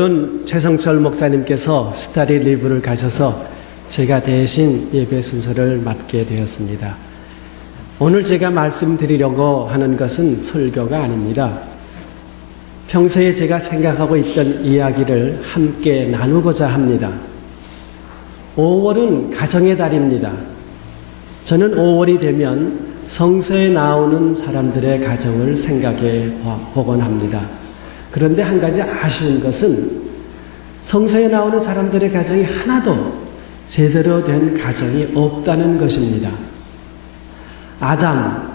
오늘은 최성철 목사님께서 스터디 리브를 가셔서 제가 대신 예배 순서를 맡게 되었습니다. 오늘 제가 말씀드리려고 하는 것은 설교가 아닙니다. 평소에 제가 생각하고 있던 이야기를 함께 나누고자 합니다. 5월은 가정의 달입니다. 저는 5월이 되면 성서에 나오는 사람들의 가정을 생각해 보곤 합니다. 그런데 한 가지 아쉬운 것은 성서에 나오는 사람들의 가정이 하나도 제대로 된 가정이 없다는 것입니다. 아담,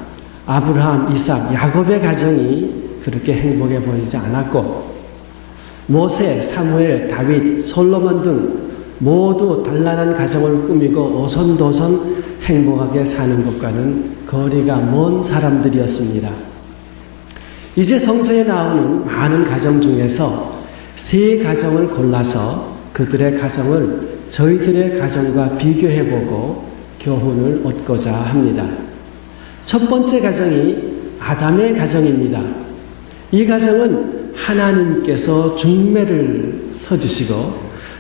아브라함, 이삭, 야곱의 가정이 그렇게 행복해 보이지 않았고 모세, 사무엘, 다윗, 솔로몬 등 모두 단란한 가정을 꾸미고 오손도손 행복하게 사는 것과는 거리가 먼 사람들이었습니다. 이제 성서에 나오는 많은 가정 중에서 3가정을 골라서 그들의 가정을 저희들의 가정과 비교해보고 교훈을 얻고자 합니다. 첫 번째 가정이 아담의 가정입니다. 이 가정은 하나님께서 중매를 서주시고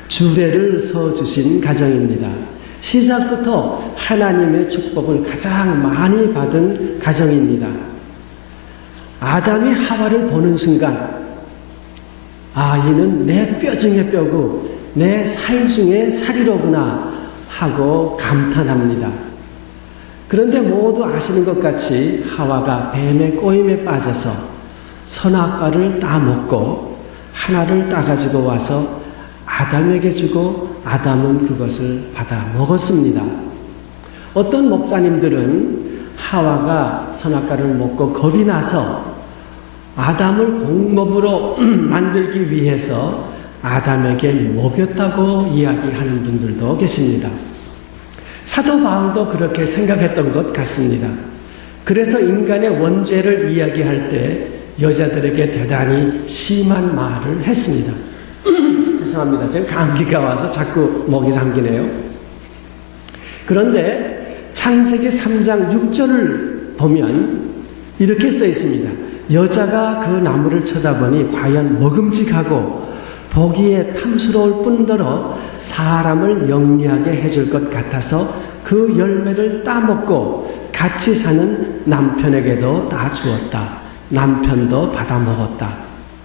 주례를 서주신 가정입니다. 시작부터 하나님의 축복을 가장 많이 받은 가정입니다. 아담이 하와를 보는 순간 이는 내 뼈 중에 뼈고 내 살 중에 살이로구나 하고 감탄합니다. 그런데 모두 아시는 것 같이 하와가 뱀의 꼬임에 빠져서 선악과를 따먹고 하나를 따가지고 와서 아담에게 주고 아담은 그것을 받아 먹었습니다. 어떤 목사님들은 하와가 선악과를 먹고 겁이 나서 아담을 공범으로 만들기 위해서 아담에게 먹였다고 이야기하는 분들도 계십니다. 사도 바울도 그렇게 생각했던 것 같습니다. 그래서 인간의 원죄를 이야기할 때 여자들에게 대단히 심한 말을 했습니다. 죄송합니다. 지금 감기가 와서 자꾸 목이 잠기네요. 그런데 창세기 3장 6절을 보면 이렇게 써 있습니다. 여자가 그 나무를 쳐다보니 과연 먹음직하고 보기에 탐스러울 뿐더러 사람을 영리하게 해줄 것 같아서 그 열매를 따먹고 같이 사는 남편에게도 따주었다. 남편도 받아먹었다.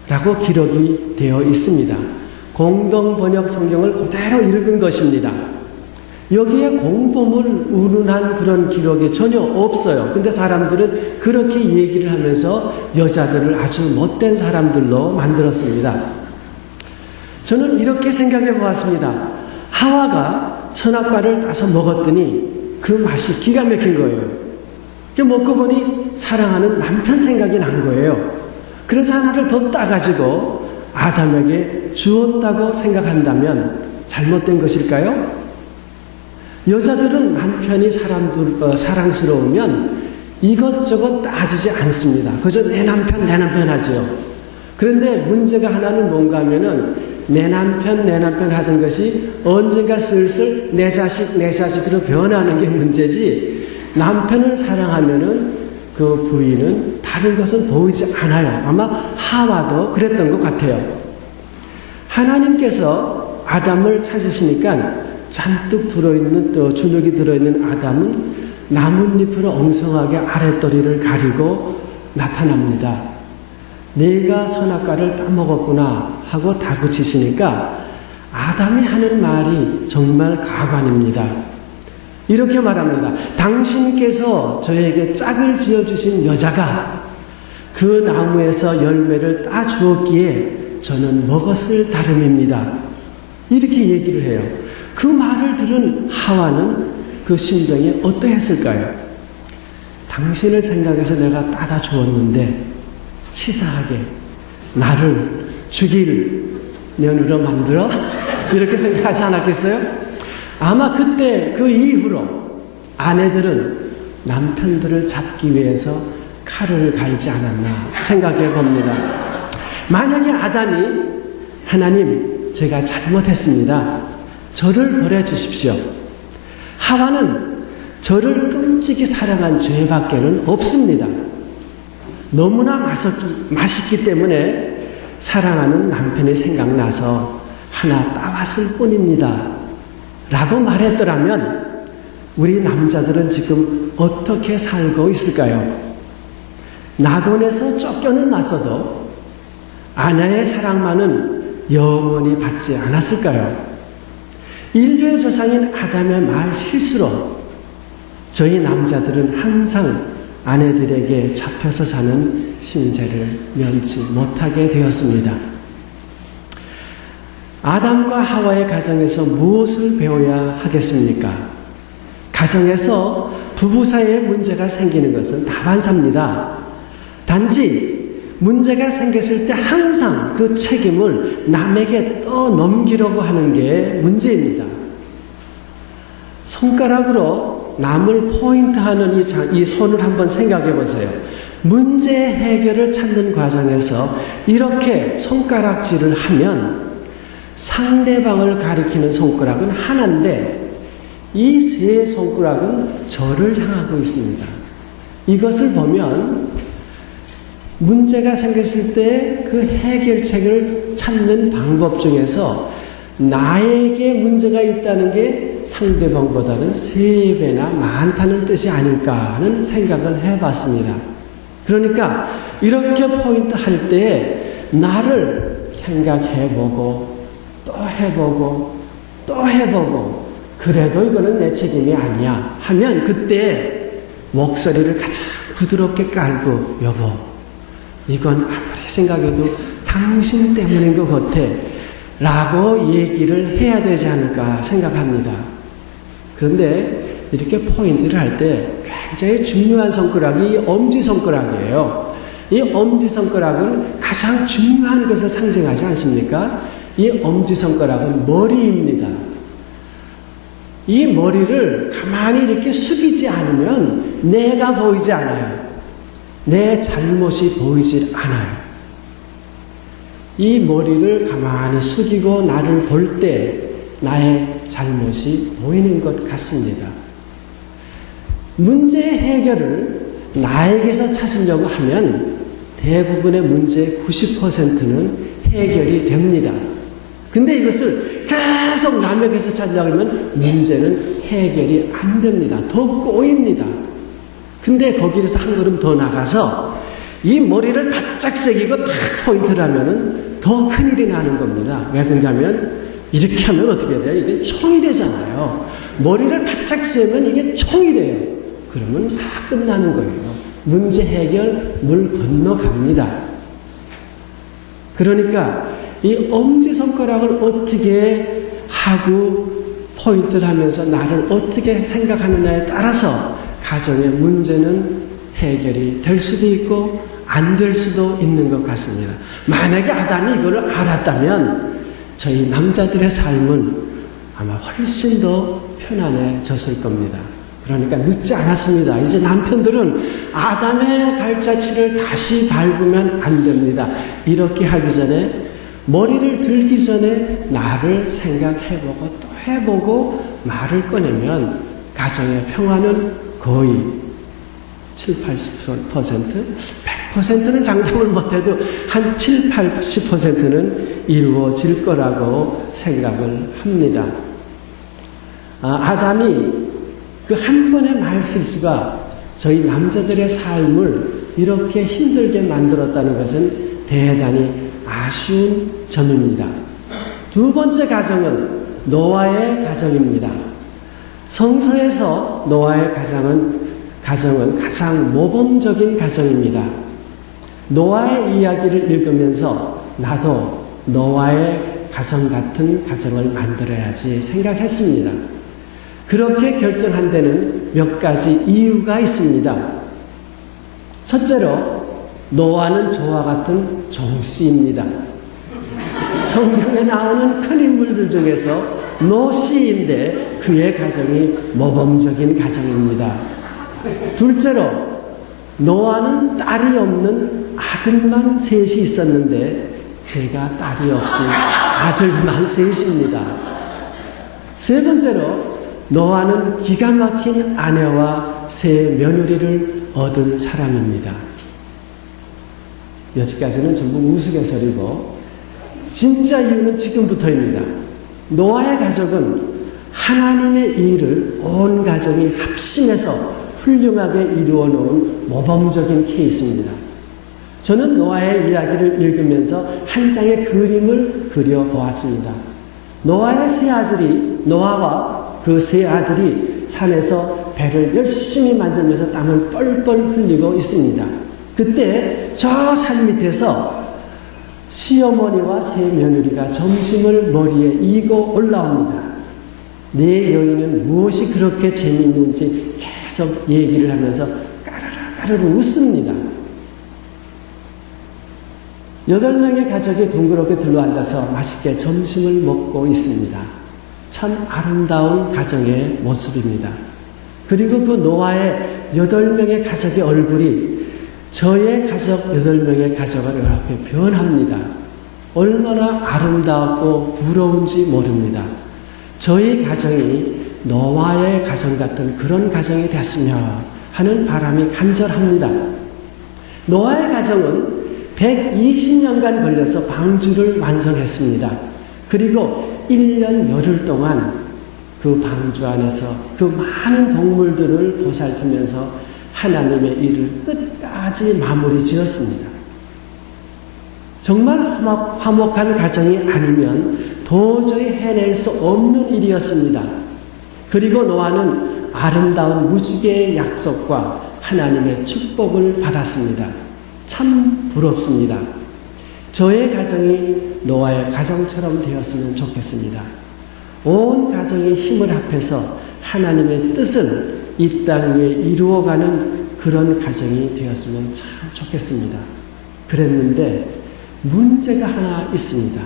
라고 기록이 되어 있습니다. 공동번역 성경을 그대로 읽은 것입니다. 여기에 공범을 운운한 그런 기록이 전혀 없어요. 근데 사람들은 그렇게 얘기를 하면서 여자들을 아주 못된 사람들로 만들었습니다. 저는 이렇게 생각해 보았습니다. 하와가 선악과를 따서 먹었더니 그 맛이 기가 막힌 거예요. 먹고 보니 사랑하는 남편 생각이 난 거예요. 그래서 하나를 더 따가지고 아담에게 주었다고 생각한다면 잘못된 것일까요? 여자들은 남편이 사랑스러우면 이것저것 따지지 않습니다. 그저 내 남편 하지요. 그런데 문제가 하나는 뭔가 하면은 내 남편 하던 것이 언젠가 슬슬 내 자식으로 변하는 게 문제지, 남편을 사랑하면은 그 부인은 다른 것은 보이지 않아요. 아마 하와도 그랬던 것 같아요. 하나님께서 아담을 찾으시니까 잔뜩 주눅이 들어있는 아담은 나뭇잎으로 엉성하게 아랫도리를 가리고 나타납니다. 내가 선악과를 따먹었구나 하고 다그치시니까 아담이 하는 말이 정말 가관입니다. 이렇게 말합니다. 당신께서 저에게 짝을 지어주신 여자가 그 나무에서 열매를 따주었기에 저는 먹었을 따름입니다. 이렇게 얘기를 해요. 그 말을 들은 하와는 그 심정이 어떠했을까요? 당신을 생각해서 내가 따다 주었는데 치사하게 나를 죽일 년으로 만들어? 이렇게 생각하지 않았겠어요? 아마 그때 그 이후로 아내들은 남편들을 잡기 위해서 칼을 갈지 않았나 생각해 봅니다. 만약에 아담이 하나님, 제가 잘못했습니다. 저를 버려주십시오. 하와는 저를 끔찍이 사랑한 죄밖에는 없습니다. 너무나 맛있기 때문에 사랑하는 남편이 생각나서 하나 따왔을 뿐입니다. 라고 말했더라면 우리 남자들은 지금 어떻게 살고 있을까요? 낙원에서 쫓겨는 났어도 아내의 사랑만은 영원히 받지 않았을까요? 인류의 조상인 아담의 말 실수로 저희 남자들은 항상 아내들에게 잡혀서 사는 신세를 면치 못하게 되었습니다. 아담과 하와의 가정에서 무엇을 배워야 하겠습니까? 가정에서 부부 사이에 문제가 생기는 것은 다반사입니다. 단지 문제가 생겼을 때 항상 그 책임을 남에게 떠넘기려고 하는 게 문제입니다. 손가락으로 남을 포인트하는 이 손을 한번 생각해 보세요. 문제 해결을 찾는 과정에서 이렇게 손가락질을 하면 상대방을 가리키는 손가락은 하나인데 이 세 손가락은 저를 향하고 있습니다. 이것을 보면 문제가 생겼을 때 그 해결책을 찾는 방법 중에서 나에게 문제가 있다는 게 상대방보다는 3배나 많다는 뜻이 아닐까 하는 생각을 해봤습니다. 그러니까 이렇게 포인트 할 때 나를 생각해보고 또 해보고 또 해보고 그래도 이거는 내 책임이 아니야 하면 그때 목소리를 가장 부드럽게 깔고 여보 이건 아무리 생각해도 당신 때문인 것 같아 라고 얘기를 해야 되지 않을까 생각합니다. 그런데 이렇게 포인트를 할 때 굉장히 중요한 손가락이 엄지손가락이에요. 이 엄지손가락은 가장 중요한 것을 상징하지 않습니까? 이 엄지손가락은 머리입니다. 이 머리를 가만히 이렇게 숙이지 않으면 내가 보이지 않아요. 내 잘못이 보이질 않아요. 이 머리를 가만히 숙이고 나를 볼 때 나의 잘못이 보이는 것 같습니다. 문제 해결을 나에게서 찾으려고 하면 대부분의 문제의 90%는 해결이 됩니다. 근데 이것을 계속 남에게서 찾으려고 하면 문제는 해결이 안 됩니다. 더 꼬입니다. 근데 거기에서 한 걸음 더 나가서 이 머리를 바짝 새기고 딱 포인트를 하면은 더 큰일이 나는 겁니다. 왜 그러냐면 이렇게 하면 어떻게 돼요? 이게 총이 되잖아요. 머리를 바짝 세면 이게 총이 돼요. 그러면 다 끝나는 거예요. 문제 해결 물 건너갑니다. 그러니까 이 엄지손가락을 어떻게 하고 포인트를 하면서 나를 어떻게 생각하느냐에 따라서 가정의 문제는 해결이 될 수도 있고 안 될 수도 있는 것 같습니다. 만약에 아담이 이걸 알았다면 저희 남자들의 삶은 아마 훨씬 더 편안해졌을 겁니다. 그러니까 늦지 않았습니다. 이제 남편들은 아담의 발자취를 다시 밟으면 안 됩니다. 이렇게 하기 전에 머리를 들기 전에 나를 생각해보고 또 해보고 말을 꺼내면 가정의 평화는 거의 7, 80%, 100%는 장담을 못해도 한 7, 80%는 이루어질 거라고 생각을 합니다. 아담이 그 한 번의 말 실수가 저희 남자들의 삶을 이렇게 힘들게 만들었다는 것은 대단히 아쉬운 점입니다. 두 번째 가정은 노아의 가정입니다. 성서에서 노아의 가정은 가장 모범적인 가정입니다. 노아의 이야기를 읽으면서 나도 노아의 가정 같은 가정을 만들어야지 생각했습니다. 그렇게 결정한 데는 몇 가지 이유가 있습니다. 첫째로 노아는 저와 같은 종씨입니다. 성경에 나오는 큰 인물들 중에서 노씨인데 그의 가정이 모범적인 가정입니다. 둘째로 노아는 딸이 없는 아들만 셋이 있었는데 제가 딸이 없이 아들만 셋입니다. 세 번째로 노아는 기가 막힌 아내와 세 며느리를 얻은 사람입니다. 여기까지는 전부 우스갯소리고 진짜 이유는 지금부터입니다. 노아의 가족은 하나님의 일을 온 가정이 합심해서 훌륭하게 이루어 놓은 모범적인 케이스입니다. 저는 노아의 이야기를 읽으면서 한 장의 그림을 그려보았습니다. 노아와 그 세 아들이 산에서 배를 열심히 만들면서 땀을 뻘뻘 흘리고 있습니다. 그때 저 산 밑에서 시어머니와 세 며느리가 점심을 머리에 이고 올라옵니다. 네 여인은 무엇이 그렇게 재미있는지 계속 얘기를 하면서 까르르 웃습니다. 8명의 가족이 둥그렇게 둘러앉아서 맛있게 점심을 먹고 있습니다. 참 아름다운 가정의 모습입니다. 그리고 그 노아의 8명의 가족의 얼굴이 저의 가족 8명의 가족을 이렇게 변합니다. 얼마나 아름답고 부러운지 모릅니다. 저희 가정이 노아의 가정 같은 그런 가정이 됐으면 하는 바람이 간절합니다. 노아의 가정은 120년간 걸려서 방주를 완성했습니다. 그리고 1년 열흘 동안 그 방주 안에서 그 많은 동물들을 보살피면서 하나님의 일을 끝까지 마무리 지었습니다. 정말 화목한 가정이 아니면 도저히 해낼 수 없는 일이었습니다. 그리고 노아는 아름다운 무지개의 약속과 하나님의 축복을 받았습니다. 참 부럽습니다. 저의 가정이 노아의 가정처럼 되었으면 좋겠습니다. 온 가정이 힘을 합해서 하나님의 뜻을 이 땅 위에 이루어가는 그런 가정이 되었으면 참 좋겠습니다. 그랬는데 문제가 하나 있습니다.